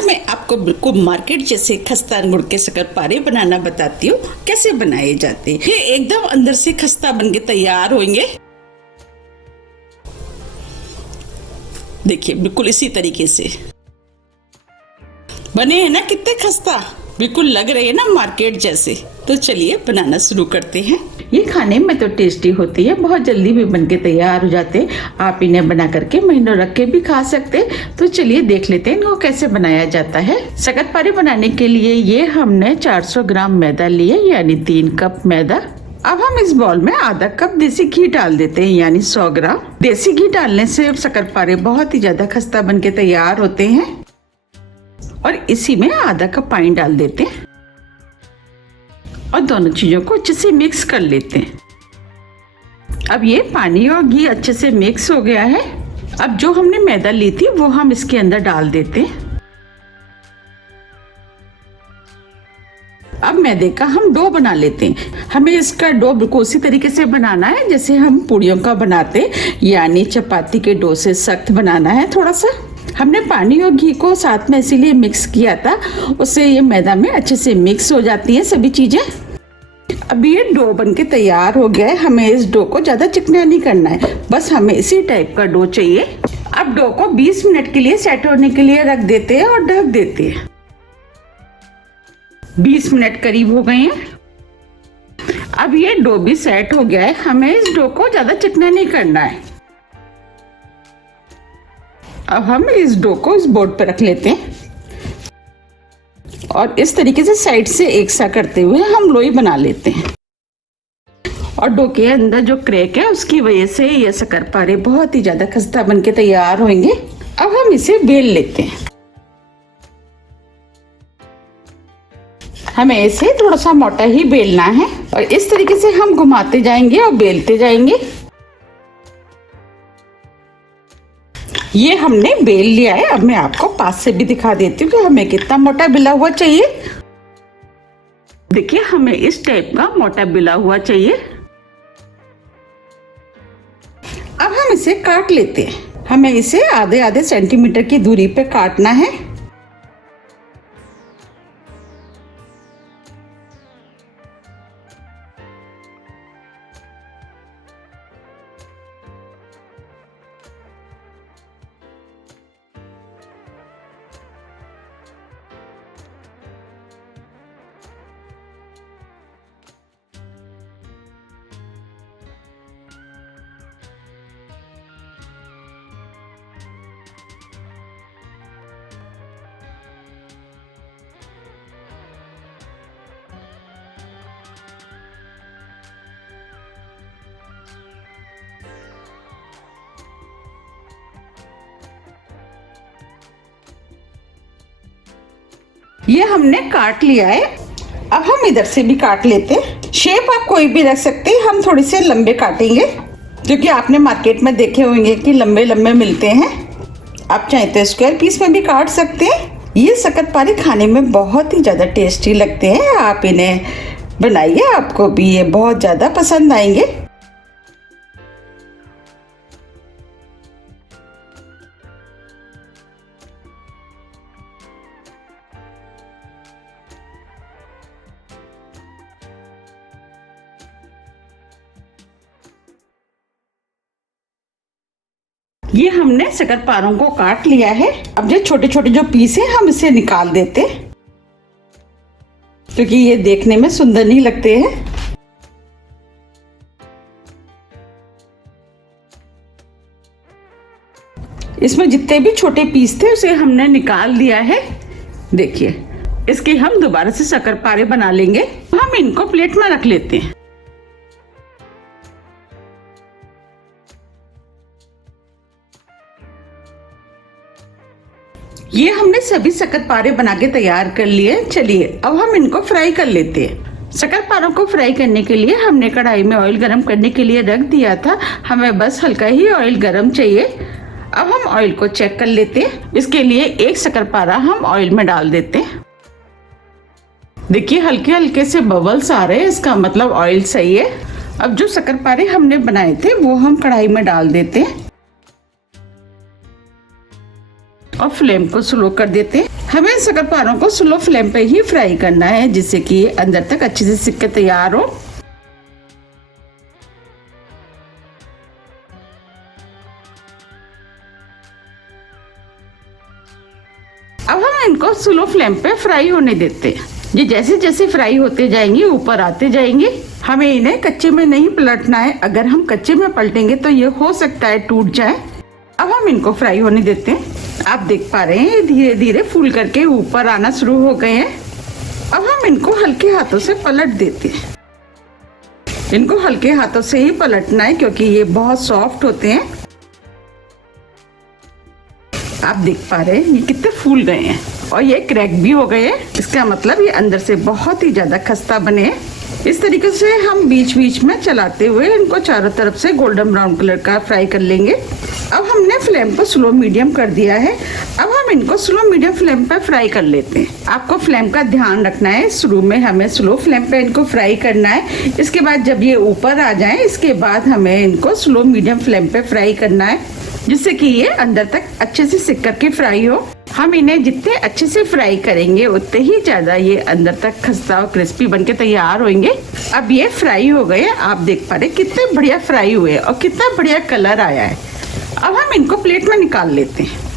आज मैं आपको बिल्कुल मार्केट जैसे खस्ता गुड़ के शक्करपारे बनाना बताती हूँ कैसे बनाए जाते हैं। ये एकदम अंदर से खस्ता बन के तैयार होंगे। देखिए बिल्कुल इसी तरीके से बने हैं ना, कितने खस्ता बिल्कुल लग रहे हैं ना मार्केट जैसे। तो चलिए बनाना शुरू करते हैं। ये खाने में तो टेस्टी होती है, बहुत जल्दी भी बनके तैयार हो जाते हैं। आप इन्हें बना करके महीनों रख के भी खा सकते हैं। तो चलिए देख लेते हैं इनको कैसे बनाया जाता है। शक्करपारे बनाने के लिए ये हमने 400 ग्राम मैदा लिए, यानी 3 कप मैदा। अब हम इस बाउल में आधा कप देसी घी डाल देते हैं, यानी 100 ग्राम। देसी घी डालने से शक्करपारे बहुत ही ज्यादा खस्ता बन के तैयार होते हैं। और इसी में आधा कप पानी डाल देते हैं और दोनों चीजों को अच्छे से मिक्स कर लेते हैं। अब ये पानी और घी अच्छे से मिक्स हो गया है। अब जो हमने मैदा ली थी वो हम इसके अंदर डाल देते हैं। अब मैदे का हम डो बना लेते हैं। हमें इसका डो बिल्कुल उसी तरीके से बनाना है जैसे हम पूड़ियों का बनाते, यानी चपाती के डो से सख्त बनाना है। थोड़ा सा हमने पानी और घी को साथ में इसीलिए मिक्स किया था, उससे ये मैदा में अच्छे से मिक्स हो जाती है सभी चीजें। अब ये डो बनके तैयार हो गया है। हमें इस डो को ज्यादा चिकना नहीं करना है, बस हमें इसी टाइप का डो चाहिए। अब डो को 20 मिनट के लिए सेट होने के लिए रख देते हैं और ढक देते हैं। 20 मिनट करीब हो गए हैं। अब ये डो भी सेट हो गया है। हमें इस डो को ज्यादा चिकना नहीं करना है। अब हम इस डो को इस बोर्ड पर रख लेते हैं और इस तरीके से साइड से एक सा करते हुए हम लोई बना लेते हैं। और डो के अंदर जो क्रैक है उसकी वजह से ये शक्करपारे बहुत ही ज्यादा खस्ता बन के तैयार होंगे। अब हम इसे बेल लेते हैं। हमें इसे थोड़ा सा मोटा ही बेलना है और इस तरीके से हम घुमाते जाएंगे और बेलते जाएंगे। ये हमने बेल लिया है। अब मैं आपको पास से भी दिखा देती हूँ कि हमें कितना मोटा बेला हुआ चाहिए। देखिए हमें इस टाइप का मोटा बेला हुआ चाहिए। अब हम इसे काट लेते हैं। हमें इसे आधे आधे सेंटीमीटर की दूरी पे काटना है। ये हमने काट लिया है। अब हम इधर से भी काट लेते हैं। शेप आप कोई भी रख सकते हैं। हम थोड़ी से लंबे काटेंगे क्योंकि आपने मार्केट में देखे होंगे कि लंबे लंबे मिलते हैं। आप चाहे तो स्क्वायर पीस में भी काट सकते हैं। ये शक्करपारे खाने में बहुत ही ज़्यादा टेस्टी लगते हैं। आप इन्हें बनाइए, आपको भी ये बहुत ज़्यादा पसंद आएंगे। ये हमने शक्करपारों को काट लिया है। अब ये छोटे छोटे जो पीस हैं हम इसे निकाल देते हैं क्योंकि ये देखने में सुंदर नहीं लगते हैं। इसमें जितने भी छोटे पीस थे उसे हमने निकाल दिया है। देखिए इसके हम दोबारा से शक्करपारे बना लेंगे। हम इनको प्लेट में रख लेते हैं। ये हमने सभी शक्करपारे बना के तैयार कर लिए। चलिए अब हम इनको फ्राई कर लेते हैं। शक्करपारों को फ्राई करने के लिए हमने कढ़ाई में ऑयल गरम करने के लिए रख दिया था। हमें बस हल्का ही ऑयल गरम चाहिए। अब हम ऑयल को चेक कर लेते हैं। इसके लिए एक शक्करपारा हम ऑयल में डाल देते हैं। देखिए हल्के हल्के से बबल्स आ रहे हैं, इसका मतलब ऑयल सही है। अब जो शक्करपारे हमने बनाए थे वो हम कढ़ाई में डाल देते हैं और फ्लेम को स्लो कर देते हैं। हमें शक्करपारों को स्लो फ्लेम पे ही फ्राई करना है जिससे कि ये अंदर तक अच्छे से सिक के तैयार हो। अब हम इनको स्लो फ्लेम पे फ्राई होने देते हैं। ये जैसे जैसे फ्राई होते जाएंगे ऊपर आते जाएंगे। हमें इन्हें कच्चे में नहीं पलटना है, अगर हम कच्चे में पलटेंगे तो ये हो सकता है टूट जाए। अब हम इनको फ्राई होने देते हैं। आप देख पा रहे हैं धीरे धीरे फूल करके ऊपर आना शुरू हो गए हैं। अब हम इनको हल्के हाथों से पलट देते हैं। इनको हल्के हाथों से ही पलटना है क्योंकि ये बहुत सॉफ्ट होते हैं। आप देख पा रहे हैं ये कितने फूल गए हैं और ये क्रैक भी हो गए हैं। इसका मतलब ये अंदर से बहुत ही ज्यादा खस्ता बने हैं। इस तरीके से हम बीच बीच में चलाते हुए इनको चारों तरफ से गोल्डन ब्राउन कलर का फ्राई कर लेंगे। अब हमने फ्लेम को स्लो मीडियम कर दिया है। अब हम इनको स्लो मीडियम फ्लेम पर फ्राई कर लेते हैं। आपको फ्लेम का ध्यान रखना है, शुरू में हमें स्लो फ्लेम पे इनको फ्राई करना है। इसके बाद जब ये ऊपर आ जाए इसके बाद हमें इनको स्लो मीडियम फ्लेम पे फ्राई करना है जिससे कि ये अंदर तक अच्छे से सिक करके फ्राई हो। हम इन्हें जितने अच्छे से फ्राई करेंगे उतने ही ज्यादा ये अंदर तक खस्ता और क्रिस्पी बनके तैयार होंगे। अब ये फ्राई हो गए, आप देख पा रहे कितने बढ़िया फ्राई हुए और कितना बढ़िया कलर आया है। अब हम इनको प्लेट में निकाल लेते हैं।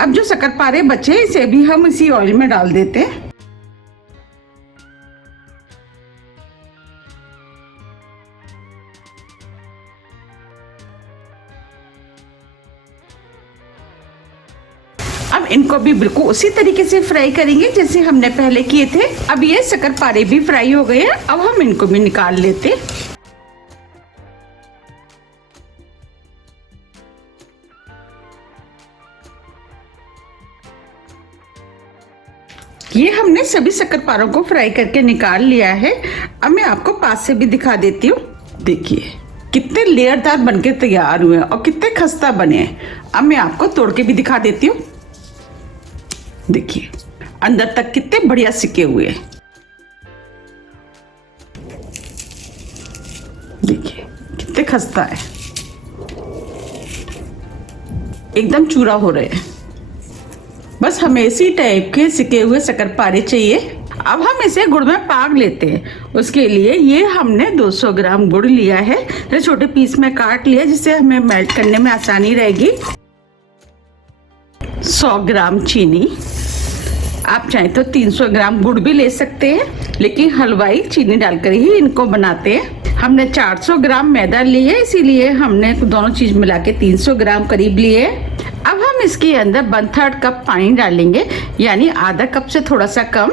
अब जो शक्करपारे बचे इसे भी हम इसी ऑयल में डाल देते हैं। अब इनको भी बिल्कुल उसी तरीके से फ्राई करेंगे जैसे हमने पहले किए थे। अब ये शक्करपारे भी फ्राई हो गए हैं। अब हम इनको भी निकाल लेते हैं। ये हमने सभी शक्करपारों को फ्राई करके निकाल लिया है। अब मैं आपको पास से भी दिखा देती हूँ। देखिए कितने लेयरदार बनके तैयार हुए हैं और कितने खस्ता बने हैं। अब मैं आपको तोड़ के भी दिखा देती हूँ। देखिए अंदर तक कितने बढ़िया सिके हुए हैं। देखिए कितने खस्ता है, एकदम चूरा हो रहे हैं। बस हमें इसी टाइप के सिके हुए शक्करपारे चाहिए। अब हम इसे गुड़ में पाग लेते हैं। उसके लिए ये हमने 200 ग्राम गुड़ लिया है, ये छोटे पीस में काट लिया जिससे हमें मेल्ट करने में आसानी रहेगी। 100 ग्राम चीनी, आप चाहें तो 300 ग्राम गुड़ भी ले सकते हैं, लेकिन हलवाई चीनी डालकर ही इनको बनाते हैं। हमने 400 ग्राम मैदा लिए, इसीलिए हमने दोनों चीज मिला के 300 ग्राम करीब लिए। अब हम इसके अंदर 1/3 कप पानी डालेंगे, यानी आधा कप से थोड़ा सा कम।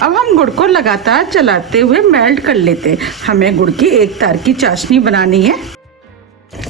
अब हम गुड़ को लगातार चलाते हुए मेल्ट कर लेते हैं। हमें गुड़ की एक तार की चाशनी बनानी है।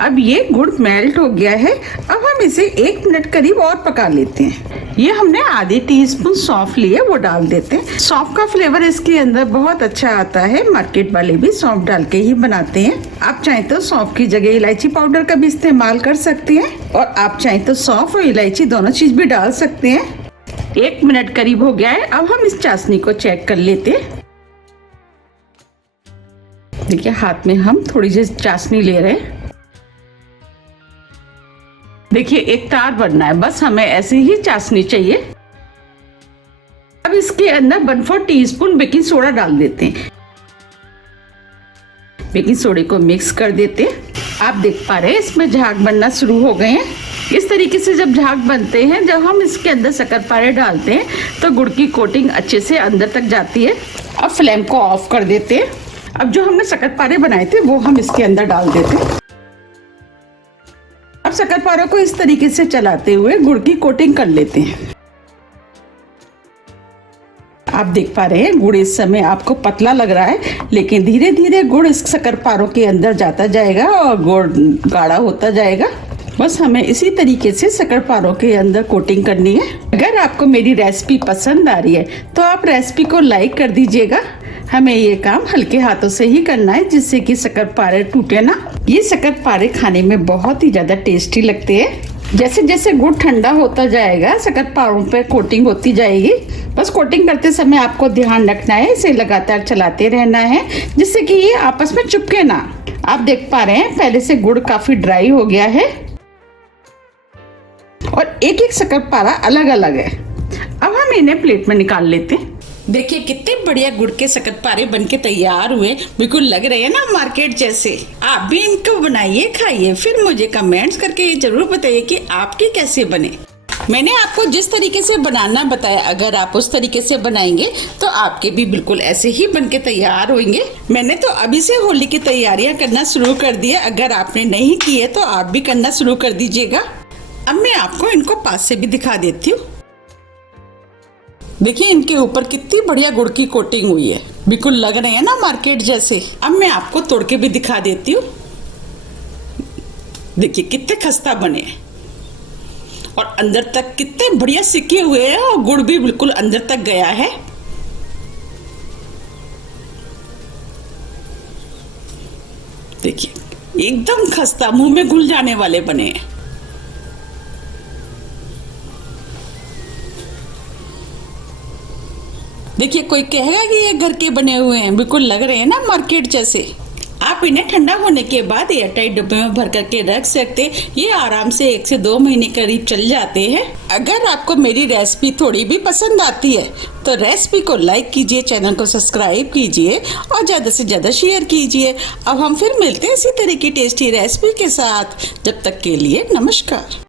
अब ये गुड़ मेल्ट हो गया है। अब हम इसे 1 मिनट करीब और पका लेते हैं। ये हमने आधी टीस्पून सौंफ लिए, वो डाल देते हैं। सौंफ का फ्लेवर इसके अंदर बहुत अच्छा आता है। मार्केट वाले भी सौंफ डाल के ही बनाते हैं। आप चाहें तो सौंफ की जगह इलायची पाउडर का भी इस्तेमाल कर सकते हैं और आप चाहें तो सौंफ और इलायची दोनों चीज भी डाल सकते हैं। 1 मिनट करीब हो गया है। अब हम इस चाशनी को चेक कर लेते हैं। देखिए हाथ में हम थोड़ी सी चाशनी ले रहे हैं। देखिए एक तार बनना है, बस हमें ऐसी ही चाशनी चाहिए। अब इसके अंदर 1/4 टीस्पून बेकिंग सोडा डाल देते हैं। बेकिंग सोडे को मिक्स कर देते हैं। आप देख पा रहे हैं इसमें झाग बनना शुरू हो गए हैं। इस तरीके से जब झाग बनते हैं, जब हम इसके अंदर शक्करपारे डालते हैं तो गुड़ की कोटिंग अच्छे से अंदर तक जाती है। अब फ्लेम को ऑफ कर देते हैं। अब जो हमने शक्करपारे बनाए थे वो हम इसके अंदर डाल देते हैं। अब शक्करपारों को इस तरीके से चलाते हुए गुड़ की कोटिंग कर लेते हैं। आप देख पा रहे हैं गुड़ इस समय आपको पतला लग रहा है, लेकिन धीरे धीरे गुड़ इस शक्करपारों के अंदर जाता जाएगा और गुड़ गाढ़ा होता जाएगा। बस हमें इसी तरीके से शक्करपारों के अंदर कोटिंग करनी है। अगर आपको मेरी रेसिपी पसंद आ रही है तो आप रेसिपी को लाइक कर दीजिएगा। हमें ये काम हल्के हाथों से ही करना है जिससे कि शक्करपारे टूटे ना। ये शक्करपारे खाने में बहुत ही ज्यादा टेस्टी लगते हैं। जैसे जैसे गुड़ ठंडा होता जाएगा शक्करपारों पे कोटिंग होती जाएगी। बस कोटिंग करते समय आपको ध्यान रखना है, इसे लगातार चलाते रहना है जिससे कि ये आपस में चिपके ना। आप देख पा रहे हैं पहले से गुड़ काफी ड्राई हो गया है और एक एक शक्करपारा अलग अलग है। अब हम इन्हें प्लेट में निकाल लेते हैं। देखिए कितने बढ़िया गुड़ के शक्करपारे बनके तैयार हुए, बिल्कुल लग रहे हैं ना मार्केट जैसे। आप भी इनको बनाइए, खाइए, फिर मुझे कमेंट्स करके ये जरूर बताइए कि आपके कैसे बने। मैंने आपको जिस तरीके से बनाना बताया, अगर आप उस तरीके से बनाएंगे तो आपके भी बिल्कुल ऐसे ही बनके तैयार होंगे। मैंने तो अभी से होली की तैयारियां करना शुरू कर दी है। अगर आपने नहीं की है तो आप भी करना शुरू कर दीजिएगा। अब मैं आपको इनको पास से भी दिखा देती हूँ। देखिए इनके ऊपर कितनी बढ़िया गुड़ की कोटिंग हुई है, बिल्कुल लग रहे हैं ना मार्केट जैसे। अब मैं आपको तोड़ के भी दिखा देती हूँ। देखिए कितने खस्ता बने हैं और अंदर तक कितने बढ़िया सिके हुए हैं और गुड़ भी बिल्कुल अंदर तक गया है। देखिए एकदम खस्ता, मुंह में घुल जाने वाले बने हैं। देखिए कोई कहेगा कि ये घर के बने हुए हैं, बिल्कुल लग रहे हैं ना मार्केट जैसे। आप इन्हें ठंडा होने के बाद एयरटाइट डब्बे में भर करके रख सकते। ये आराम से 1 से 2 महीने करीब चल जाते हैं। अगर आपको मेरी रेसिपी थोड़ी भी पसंद आती है तो रेसिपी को लाइक कीजिए, चैनल को सब्सक्राइब कीजिए और ज़्यादा से ज़्यादा शेयर कीजिए। अब हम फिर मिलते हैं इसी तरह की टेस्टी रेसिपी के साथ। जब तक के लिए नमस्कार।